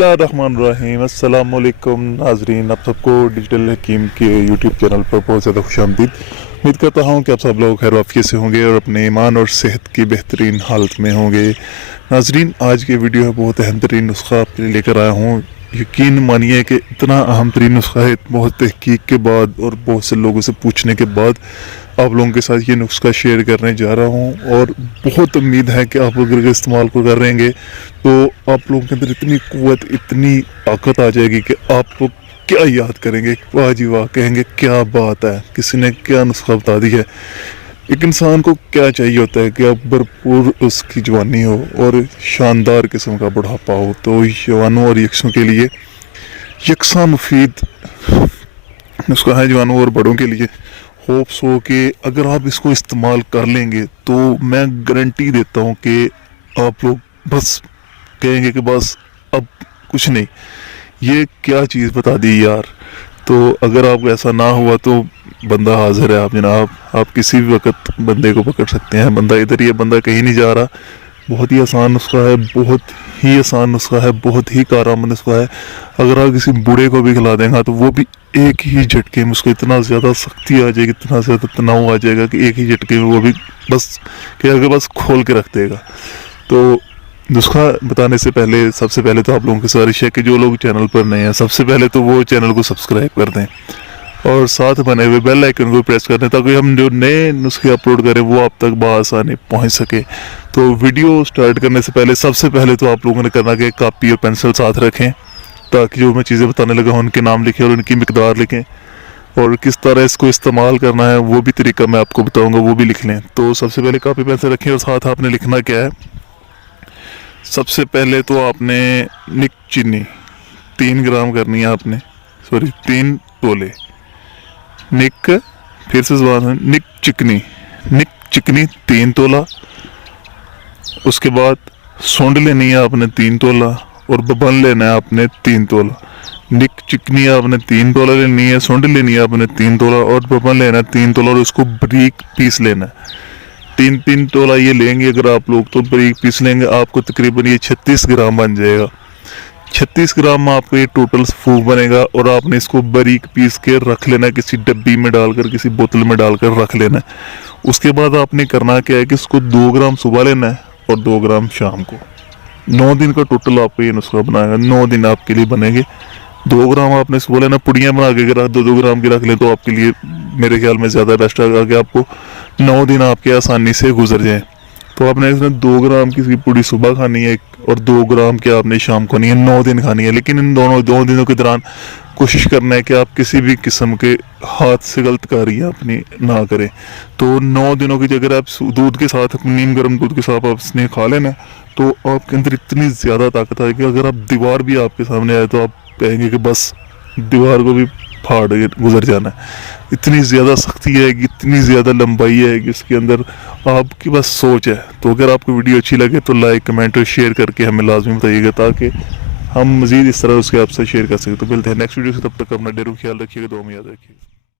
बिस्मिल्लाहिर्रहमानिर्रहीम। अस्सलाम वालेकुम नाजरीन, आप सबको डिजिटल हकीम के यूट्यूब चैनल पर बहुत ज़्यादा खुशामदीद। उम्मीद करता हूँ कि आप सब लोग खैर वाफियत से होंगे और अपने ईमान और सेहत की बेहतरीन हालत में होंगे। नाजरीन, आज की वीडियो है बहुत अहम तरीन नुस्खा आपके लिए लेकर आया हूँ। यकीन मानिए कि इतना अहम तरीन नुस्खा है, बहुत तहकीक के बाद और बहुत से लोगों से पूछने के बाद आप लोगों के साथ ये नुस्खा शेयर करने जा रहा हूँ। और बहुत उम्मीद है कि आप अगर इस्तेमाल को कर रहेंगे तो आप लोगों के अंदर इतनी कुव्वत, इतनी ताकत आ जाएगी कि आप लोग क्या याद करेंगे, वाह जी वाह, कहेंगे क्या बात है, किसी ने क्या नुस्खा बता दिया है। एक इंसान को क्या चाहिए होता है कि अब भरपूर उसकी जवानी हो और शानदार किस्म का बुढ़ापा हो। तो जवानों और यक्सों के लिए यकसा मुफीद नुस्खा है, जवानों और बड़ों के लिए। होप्स हो कि अगर आप इसको इस्तेमाल कर लेंगे तो मैं गारंटी देता हूँ कि आप लोग बस कहेंगे कि बस अब कुछ नहीं, ये क्या चीज़ बता दी यार। तो अगर आपको ऐसा ना हुआ तो बंदा हाजिर है आप जनाब, आप किसी भी वक्त बंदे को पकड़ सकते हैं। बंदा इधर ही है, बंदा कहीं नहीं जा रहा। बहुत ही आसान नुस्खा है, बहुत ही आसान नुस्खा है, बहुत ही कारआमद नुस्खा है। अगर आप किसी बूढ़े को भी खिला देंगे तो वो भी एक ही झटके में उसको इतना ज़्यादा सख्ती आ जाएगी, इतना ज़्यादा तनाव आ जाएगा कि एक ही झटके में वो भी बस क्या बस खोल के रख देगा। तो नुस्खा बताने से पहले सबसे पहले तो आप लोगों की गुजारिश है कि जो लोग चैनल पर नए हैं सबसे पहले तो वो चैनल को सब्सक्राइब कर दें और साथ बने हुए बेल आइकन को प्रेस कर दें ताकि हम जो नए नुस्खे अपलोड करें वो आप तक बआसानी पहुंच सके। तो वीडियो स्टार्ट करने से पहले सबसे पहले तो आप लोगों ने करना कि कॉपी और पेंसिल साथ रखें ताकि जो मैं चीज़ें बताने लगा हूँ उनके नाम लिखें और उनकी मिकदार लिखें, और किस तरह इसको इस्तेमाल करना है वो भी तरीका मैं आपको बताऊँगा, वो भी लिख लें। तो सबसे पहले कॉपी पेंसिल रखें और साथ आपने लिखना क्या है। सबसे पहले तो आपने निक चीनी 3 ग्राम करनी है, आपने 3 तोले निक, फिर से जबान निक चिकनी 3 तोला। उसके बाद सूंड लेनी है आपने 3 तोला और बबन लेना है आपने 3 तोला। निक चिकनी आपने 3 तोला लेनी है, सूंड लेनी है आपने 3 तोला और बबन लेना है 3 तोला और उसको बारीक पीस लेना है। 3 तोला ये लेंगे अगर आप लोग तो बारीक पीस लेंगे, आपको तकरीबन ये 36 ग्राम बन जाएगा। 36 ग्राम में आपको ये टोटल फूक बनेगा और आपने इसको बारीक पीस के रख लेना है, किसी डब्बी में डालकर, किसी बोतल में डालकर रख लेना है। उसके बाद आपने करना क्या है कि इसको 2 ग्राम सुबह लेना है और 2 ग्राम शाम को। 9 दिन का टोटल आपको ये नुस्खा बनाएगा, 9 दिन आपके लिए बनेंगे। 2 ग्राम आपने सुबह लेना, पुड़ियाँ बना के अगर 2-2 ग्राम की रख लें तो आपके लिए मेरे ख्याल में ज़्यादा बेस्ट होगा कि आपको 9 दिन आपके आसानी से गुजर जाएँ। तो आपने इसमें 2 ग्राम की पूड़ी सुबह खानी है और 2 ग्राम की आपने शाम को खानी है, 9 दिन खानी है। लेकिन इन दोनों 2 दिनों के दौरान कोशिश करना है कि आप किसी भी किस्म के हाथ से गलत कार्य अपनी ना करें। तो 9 दिनों की जगह आप दूध के साथ, नीम गर्म दूध के साथ आप इसने खा लेना, तो आपके अंदर इतनी ज़्यादा ताकत आएगी अगर आप दीवार भी आपके सामने आए तो आप कहेंगे कि बस दीवार को भी फाड़ गुजर जाना है। इतनी ज़्यादा सख्ती आएगी, इतनी ज़्यादा लंबाई आएगी इसके अंदर, आपकी बस सोच है। तो अगर आपको वीडियो अच्छी लगे तो लाइक, कमेंट और शेयर करके हमें लाजमी बताइएगा ताकि हम मज़ीद इस तरह उसके आपसे शेयर कर सकें। तो मिलते हैं नेक्स्ट वीडियो से, तब तक अपना ढेरों ख्याल रखिएगा, दुआ में याद रखिएगा।